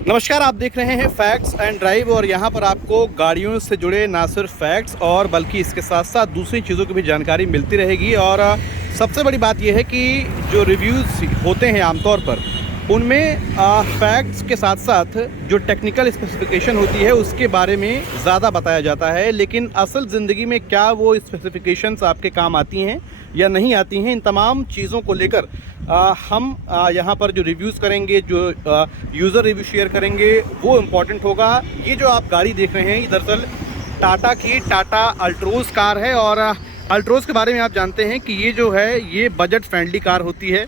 नमस्कार, आप देख रहे हैं फैक्ट्स एंड ड्राइव और यहाँ पर आपको गाड़ियों से जुड़े ना सिर्फ फैक्ट्स और बल्कि इसके साथ साथ दूसरी चीज़ों की भी जानकारी मिलती रहेगी। और सबसे बड़ी बात यह है कि जो रिव्यूज़ होते हैं आमतौर पर उनमें फैक्ट्स के साथ साथ जो टेक्निकल स्पेसिफिकेशन होती है उसके बारे में ज़्यादा बताया जाता है, लेकिन असल ज़िंदगी में क्या वो स्पेसिफिकेशंस आपके काम आती हैं या नहीं आती हैं, इन तमाम चीज़ों को लेकर हम यहाँ पर जो रिव्यूज़ करेंगे, जो यूज़र रिव्यू शेयर करेंगे वो इम्पॉर्टेंट होगा। ये जो आप गाड़ी देख रहे हैं ये दरअसल टाटा की टाटा अल्ट्रोज़ कार है और अल्ट्रोज़ के बारे में आप जानते हैं कि ये जो है ये बजट फ्रेंडली कार होती है।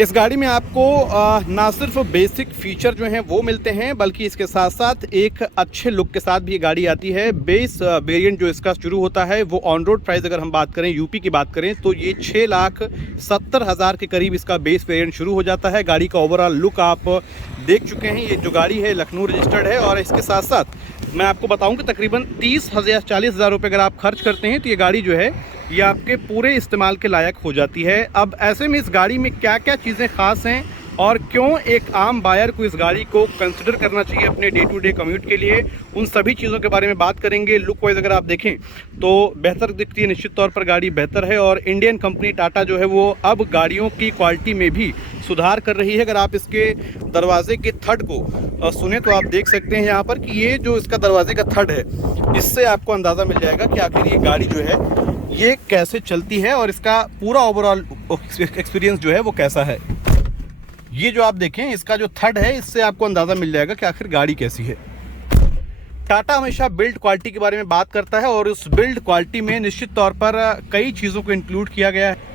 इस गाड़ी में आपको ना सिर्फ बेसिक फीचर जो हैं वो मिलते हैं बल्कि इसके साथ साथ एक अच्छे लुक के साथ भी ये गाड़ी आती है। बेस वेरिएंट जो इसका शुरू होता है वो ऑन रोड प्राइस अगर हम बात करें, यूपी की बात करें, तो ये 6,70,000 के करीब इसका बेस वेरिएंट शुरू हो जाता है। गाड़ी का ओवरऑल लुक आप देख चुके हैं। ये जो गाड़ी है लखनऊ रजिस्टर्ड है और इसके साथ साथ मैं आपको बताऊं कि तकरीबन 30,000-40,000 रुपये अगर आप खर्च करते हैं तो ये गाड़ी जो है ये आपके पूरे इस्तेमाल के लायक हो जाती है। अब ऐसे में इस गाड़ी में क्या क्या चीज़ें ख़ास हैं और क्यों एक आम बायर को इस गाड़ी को कंसिडर करना चाहिए अपने डे टू डे कम्यूट के लिए, उन सभी चीज़ों के बारे में बात करेंगे। लुक वाइज अगर आप देखें तो बेहतर दिखती है, निश्चित तौर पर गाड़ी बेहतर है और इंडियन कंपनी टाटा जो है वो अब गाड़ियों की क्वालिटी में भी सुधार कर रही है। अगर आप इसके दरवाजे के थड को सुने तो आप देख सकते हैं यहाँ पर कि ये जो इसका दरवाजे का थड है इससे आपको अंदाज़ा मिल जाएगा कि आखिर ये गाड़ी जो है ये कैसे चलती है और इसका पूरा ओवरऑल एक्सपीरियंस जो है वो कैसा है। ये जो आप देखें इसका जो थड है इससे आपको अंदाज़ा मिल जाएगा कि आखिर गाड़ी कैसी है। टाटा हमेशा बिल्ड क्वालिटी के बारे में बात करता है और उस बिल्ड क्वालिटी में निश्चित तौर पर कई चीज़ों को इंक्लूड किया गया है।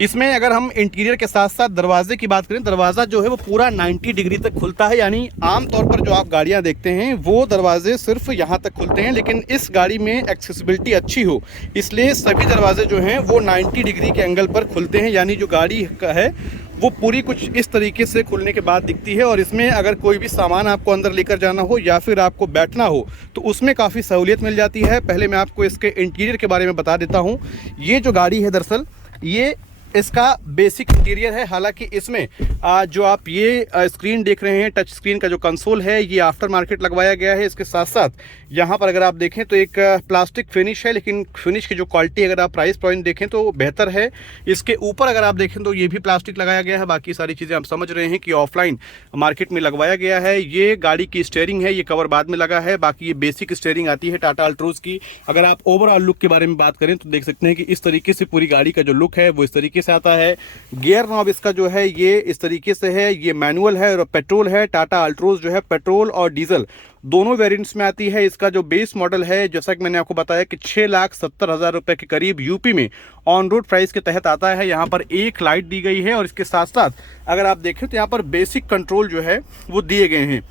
इसमें अगर हम इंटीरियर के साथ साथ दरवाजे की बात करें, दरवाज़ा जो है वो पूरा 90 डिग्री तक खुलता है, यानी आमतौर पर जो आप गाड़ियां देखते हैं वो दरवाजे सिर्फ यहां तक खुलते हैं, लेकिन इस गाड़ी में एक्सेसिबिलिटी अच्छी हो इसलिए सभी दरवाजे जो हैं वो 90 डिग्री के एंगल पर खुलते हैं, यानी जो गाड़ी का है वो पूरी कुछ इस तरीके से खुलने के बाद दिखती है। और इसमें अगर कोई भी सामान आपको अंदर लेकर जाना हो या फिर आपको बैठना हो तो उसमें काफ़ी सहूलियत मिल जाती है। पहले मैं आपको इसके इंटीरियर के बारे में बता देता हूँ। ये जो गाड़ी है दरअसल ये इसका बेसिक इंटीरियर है। हालांकि इसमें जो आप ये स्क्रीन देख रहे हैं, टच स्क्रीन का जो कंसोल है ये आफ्टर मार्केट लगवाया गया है। इसके साथ साथ यहाँ पर अगर आप देखें तो एक प्लास्टिक फिनिश है, लेकिन फिनिश की जो क्वालिटी अगर आप प्राइस पॉइंट देखें तो बेहतर है। इसके ऊपर अगर आप देखें तो ये भी प्लास्टिक लगाया गया है। बाकी सारी चीज़ें आप समझ रहे हैं कि ऑफलाइन मार्केट में लगवाया गया है। ये गाड़ी की स्टीयरिंग है, ये कवर बाद में लगा है। बाकी ये बेसिक स्टीयरिंग आती है टाटा अल्ट्रोज की। अगर आप ओवरऑल लुक के बारे में बात करें तो देख सकते हैं कि इस तरीके से पूरी गाड़ी का जो लुक है वो इस तरीके से आता है। गियर नॉब इसका जो है ये इस तरीके से है, ये मैनुअल है और पेट्रोल है। टाटा अल्ट्रोज जो है पेट्रोल और डीजल दोनों वेरिएंट्स में आती है। इसका जो बेस मॉडल है जैसा कि मैंने आपको बताया कि 6,70,000 रुपए के करीब यूपी में ऑन रोड प्राइस के तहत आता है। यहाँ पर एक लाइट दी गई है और इसके साथ साथ अगर आप देखें तो यहाँ पर बेसिक कंट्रोल जो है वो दिए गए हैं।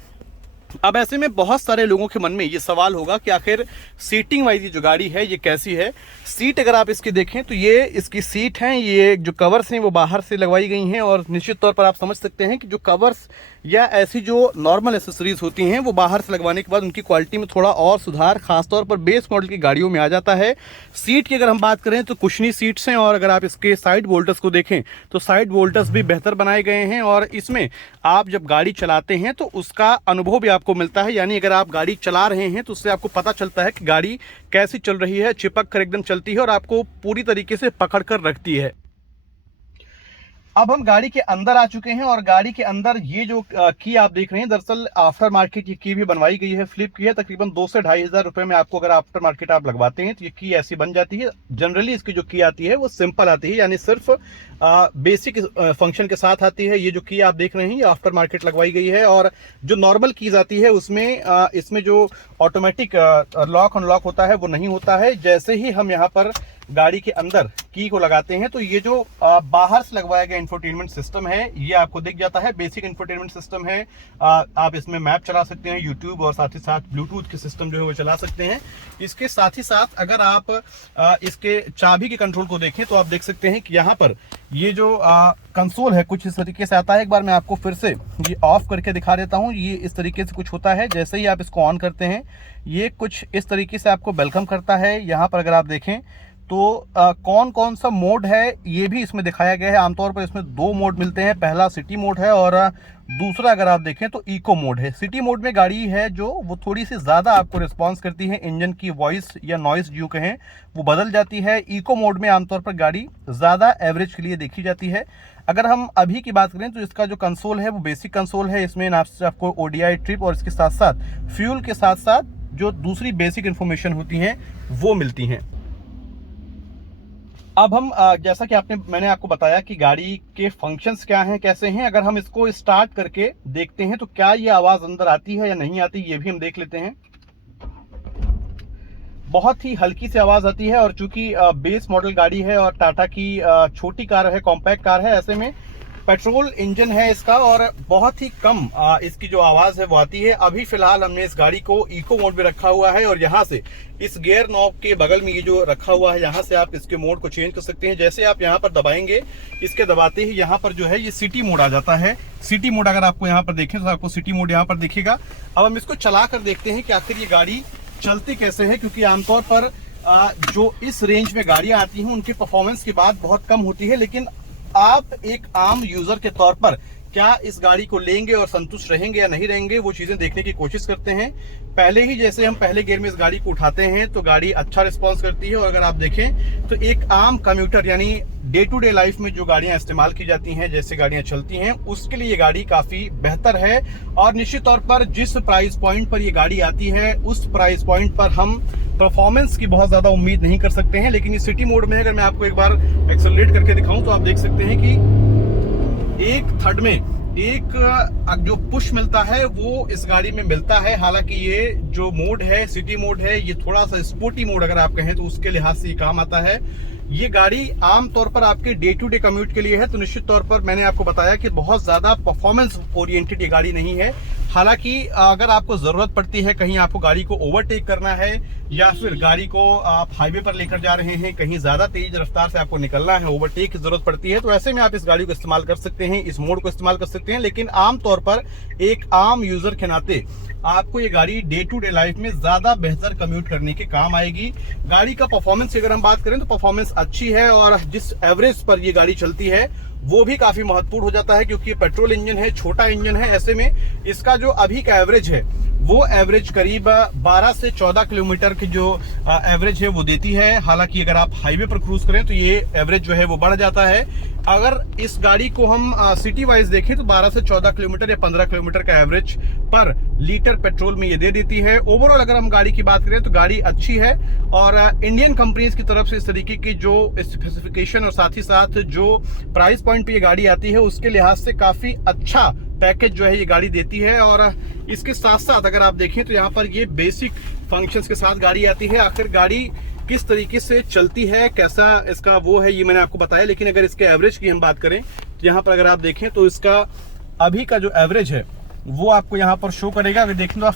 अब ऐसे में बहुत सारे लोगों के मन में ये सवाल होगा कि आखिर सीटिंग वाइज ये जो गाड़ी है ये कैसी है। सीट अगर आप इसकी देखें तो ये इसकी सीट हैं, ये जो कवर्स हैं वो बाहर से लगवाई गई हैं और निश्चित तौर पर आप समझ सकते हैं कि जो कवर्स या ऐसी जो नॉर्मल एसेसरीज होती हैं वो बाहर से लगवाने के बाद उनकी क्वालिटी में थोड़ा और सुधार खासतौर पर बेस मॉडल की गाड़ियों में आ जाता है। सीट की अगर हम बात करें तो कुशनी सीट्स हैं और अगर आप इसके साइड वोल्टर्स को देखें तो साइड वोल्टर्स भी बेहतर बनाए गए हैं और इसमें आप जब गाड़ी चलाते हैं तो उसका अनुभव भी आपको मिलता है, यानी अगर आप गाड़ी चला रहे हैं तो उससे आपको पता चलता है कि गाड़ी कैसी चल रही है, चिपक कर एकदम चलती है और आपको पूरी तरीके से पकड़ कर रखती है। अब हम गाड़ी के अंदर आ चुके हैं और गाड़ी के अंदर ये जो की आप देख रहे हैं दरअसल आफ्टर मार्केट ये की भी बनवाई गई है, फ्लिप की है। तकरीबन 2 से 2,500 रुपए में आपको अगर आफ्टर मार्केट आप लगवाते हैं तो ये की ऐसी बन जाती है। जनरली इसकी जो की आती है वो सिंपल आती है, यानी सिर्फ बेसिक फंक्शन के साथ आती है। ये जो की आप देख रहे हैं ये आफ्टर मार्केट लगवाई गई है और जो नॉर्मल कीज आती है उसमें इसमें जो ऑटोमेटिक लॉक अनलॉक होता है वो नहीं होता है। जैसे ही हम यहाँ पर गाड़ी के अंदर की को लगाते हैं तो ये जो बाहर से लगवाया गया इंफोटेनमेंट सिस्टम है ये आपको दिख जाता है। बेसिक इंफोटेनमेंट सिस्टम है, आप इसमें मैप चला सकते हैं, यूट्यूब और साथ ही साथ ब्लूटूथ के सिस्टम जो है वो चला सकते हैं। इसके साथ ही साथ अगर आप इसके चाबी के कंट्रोल को देखें तो आप देख सकते हैं कि यहाँ पर ये जो कंसोल है कुछ इस तरीके से आता है। एक बार मैं आपको फिर से ये ऑफ करके दिखा देता हूँ। ये इस तरीके से कुछ होता है। जैसे ही आप इसको ऑन करते हैं ये कुछ इस तरीके से आपको वेलकम करता है। यहाँ पर अगर आप देखें तो कौन कौन सा मोड है ये भी इसमें दिखाया गया है। आमतौर पर इसमें 2 मोड मिलते हैं, पहला सिटी मोड है और दूसरा अगर आप देखें तो इको मोड है। सिटी मोड में गाड़ी है जो वो थोड़ी सी ज़्यादा आपको रिस्पांस करती है, इंजन की वॉइस या नॉइस जो कहें वो बदल जाती है। इको मोड में आमतौर पर गाड़ी ज़्यादा एवरेज के लिए देखी जाती है। अगर हम अभी की बात करें तो इसका जो कंसोल है वो बेसिक कंसोल है। इसमें आपको ओडीआई ट्रिप और इसके साथ साथ फ्यूल के साथ साथ जो दूसरी बेसिक इन्फॉर्मेशन होती हैं वो मिलती हैं। अब हम जैसा कि मैंने आपको बताया कि गाड़ी के फंक्शंस क्या हैं, कैसे हैं। अगर हम इसको स्टार्ट करके देखते हैं तो क्या ये आवाज़ अंदर आती है या नहीं आती, ये भी हम देख लेते हैं। बहुत ही हल्की सी आवाज़ आती है और चूंकि बेस मॉडल गाड़ी है और टाटा की छोटी कार है, कॉम्पैक्ट कार है, ऐसे में पेट्रोल इंजन है इसका और बहुत ही कम इसकी जो आवाज़ है वो आती है। अभी फिलहाल हमने इस गाड़ी को इको मोड में रखा हुआ है और यहाँ से इस गियर नॉब के बगल में ये जो रखा हुआ है, यहाँ से आप इसके मोड को चेंज कर सकते हैं। जैसे आप यहाँ पर दबाएंगे, इसके दबाते ही यहाँ पर जो है ये सिटी मोड आ जाता है। सिटी मोड अगर आपको यहाँ पर देखें तो आपको सिटी मोड यहाँ पर दिखेगा। अब हम इसको चला कर देखते हैं कि आखिर ये गाड़ी चलती कैसे है, क्योंकि आमतौर पर जो इस रेंज में गाड़ियाँ आती हैं उनकी परफॉर्मेंस की बात बहुत कम होती है, लेकिन आप एक आम यूजर के तौर पर क्या इस गाड़ी को लेंगे और संतुष्ट रहेंगे या नहीं रहेंगे, वो चीजें देखने की कोशिश करते हैं। पहले ही जैसे हम पहले गियर में इस गाड़ी को उठाते हैं तो गाड़ी अच्छा रिस्पांस करती है और अगर आप देखें तो एक आम कम्यूटर यानी डे टू डे लाइफ में जो गाड़ियां इस्तेमाल की जाती हैं, जैसे गाड़ियां चलती हैं, उसके लिए ये गाड़ी काफी बेहतर है। और निश्चित तौर पर जिस प्राइस पॉइंट पर ये गाड़ी आती है उस प्राइस पॉइंट पर हम परफॉर्मेंस की बहुत ज्यादा उम्मीद नहीं कर सकते हैं। लेकिन इस सिटी मोड में अगर मैं आपको एक बार एक्सेलरेट करके दिखाऊं तो आप देख सकते हैं कि एक थर्ड में एक जो पुश मिलता है वो इस गाड़ी में मिलता है। हालांकि ये जो मोड है, सिटी मोड है, ये थोड़ा सा स्पोर्टी मोड अगर आप कहें तो उसके लिहाज से ये काम आता है। ये गाड़ी आम तौर पर आपके डे टू डे कम्यूट के लिए है, तो निश्चित तौर पर मैंने आपको बताया कि बहुत ज्यादा परफॉर्मेंस ओरिएंटेड ये गाड़ी नहीं है। हालांकि अगर आपको जरूरत पड़ती है, कहीं आपको गाड़ी को ओवरटेक करना है या फिर गाड़ी को आप हाईवे पर लेकर जा रहे हैं, कहीं ज्यादा तेज रफ्तार से आपको निकलना है, ओवरटेक की जरूरत पड़ती है, तो ऐसे में आप इस गाड़ी को इस्तेमाल कर सकते हैं, इस मोड को इस्तेमाल कर सकते हैं। लेकिन आमतौर पर एक आम यूजर के नाते आपको ये गाड़ी डे टू डे लाइफ में ज्यादा बेहतर कम्यूट करने के काम आएगी। गाड़ी का परफॉर्मेंस की अगर हम बात करें तो परफॉर्मेंस अच्छी है और जिस एवरेज पर ये गाड़ी चलती है वो भी काफी महत्वपूर्ण हो जाता है, क्योंकि पेट्रोल इंजन है, छोटा इंजन है। ऐसे में इसका जो अभी का एवरेज है वो एवरेज करीब 12 से 14 किलोमीटर की जो एवरेज है वो देती है। हालांकि अगर आप हाईवे पर क्रूज करें तो ये एवरेज जो है वो बढ़ जाता है। अगर इस गाड़ी को हम सिटी वाइज देखें तो 12 से 14 किलोमीटर या 15 किलोमीटर का एवरेज पर लीटर पेट्रोल में ये दे देती है। ओवरऑल अगर हम गाड़ी की बात करें तो गाड़ी अच्छी है और इंडियन कंपनीज की तरफ से इस तरीके की जो स्पेसिफिकेशन और साथ ही साथ जो प्राइस पॉइंट पे ये गाड़ी आती है उसके लिहाज से काफी अच्छा पैकेज जो है ये गाड़ी देती है। और इसके साथ साथ अगर आप देखें तो यहाँ पर ये बेसिक फंक्शंस के साथ गाड़ी आती है। आखिर गाड़ी किस तरीके से चलती है, कैसा इसका वो है, ये मैंने आपको बताया। लेकिन अगर इसके एवरेज की हम बात करें तो यहाँ पर अगर आप देखें तो इसका अभी का जो एवरेज है वो आपको यहाँ पर शो करेगा। अगर देखें तो आप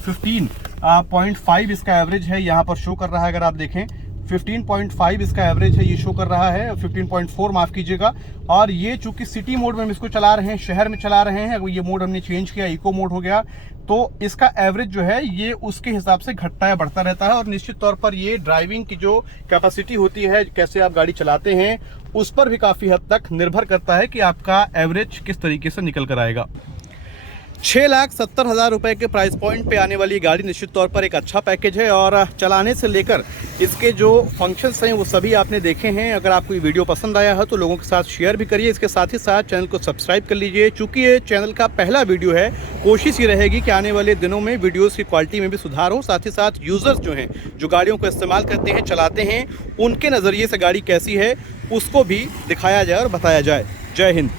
15.5 इसका एवरेज है यहाँ पर शो कर रहा है। अगर आप देखें 15.5 इसका एवरेज है ये शो कर रहा है, 15.4 माफ कीजिएगा। और ये चूंकि सिटी मोड में हम इसको चला रहे हैं, शहर में चला रहे हैं, अगर ये मोड हमने चेंज किया, इको मोड हो गया, तो इसका एवरेज जो है ये उसके हिसाब से घटता है, बढ़ता रहता है। और निश्चित तौर पर ये ड्राइविंग की जो कैपेसिटी होती है, कैसे आप गाड़ी चलाते हैं, उस पर भी काफी हद तक निर्भर करता है कि आपका एवरेज किस तरीके से निकल कर आएगा। 6,70,000 रुपए के प्राइस पॉइंट पे आने वाली गाड़ी निश्चित तौर पर एक अच्छा पैकेज है और चलाने से लेकर इसके जो फंक्शंस हैं वो सभी आपने देखे हैं। अगर आपको ये वीडियो पसंद आया है तो लोगों के साथ शेयर भी करिए। इसके साथ ही साथ चैनल को सब्सक्राइब कर लीजिए। चूँकि ये चैनल का पहला वीडियो है, कोशिश ये रहेगी कि आने वाले दिनों में वीडियोज़ की क्वालिटी में भी सुधार हो। साथ ही साथ यूज़र्स जो हैं, जो गाड़ियों को इस्तेमाल करते हैं, चलाते हैं, उनके नज़रिए से गाड़ी कैसी है उसको भी दिखाया जाए और बताया जाए। जय हिंद।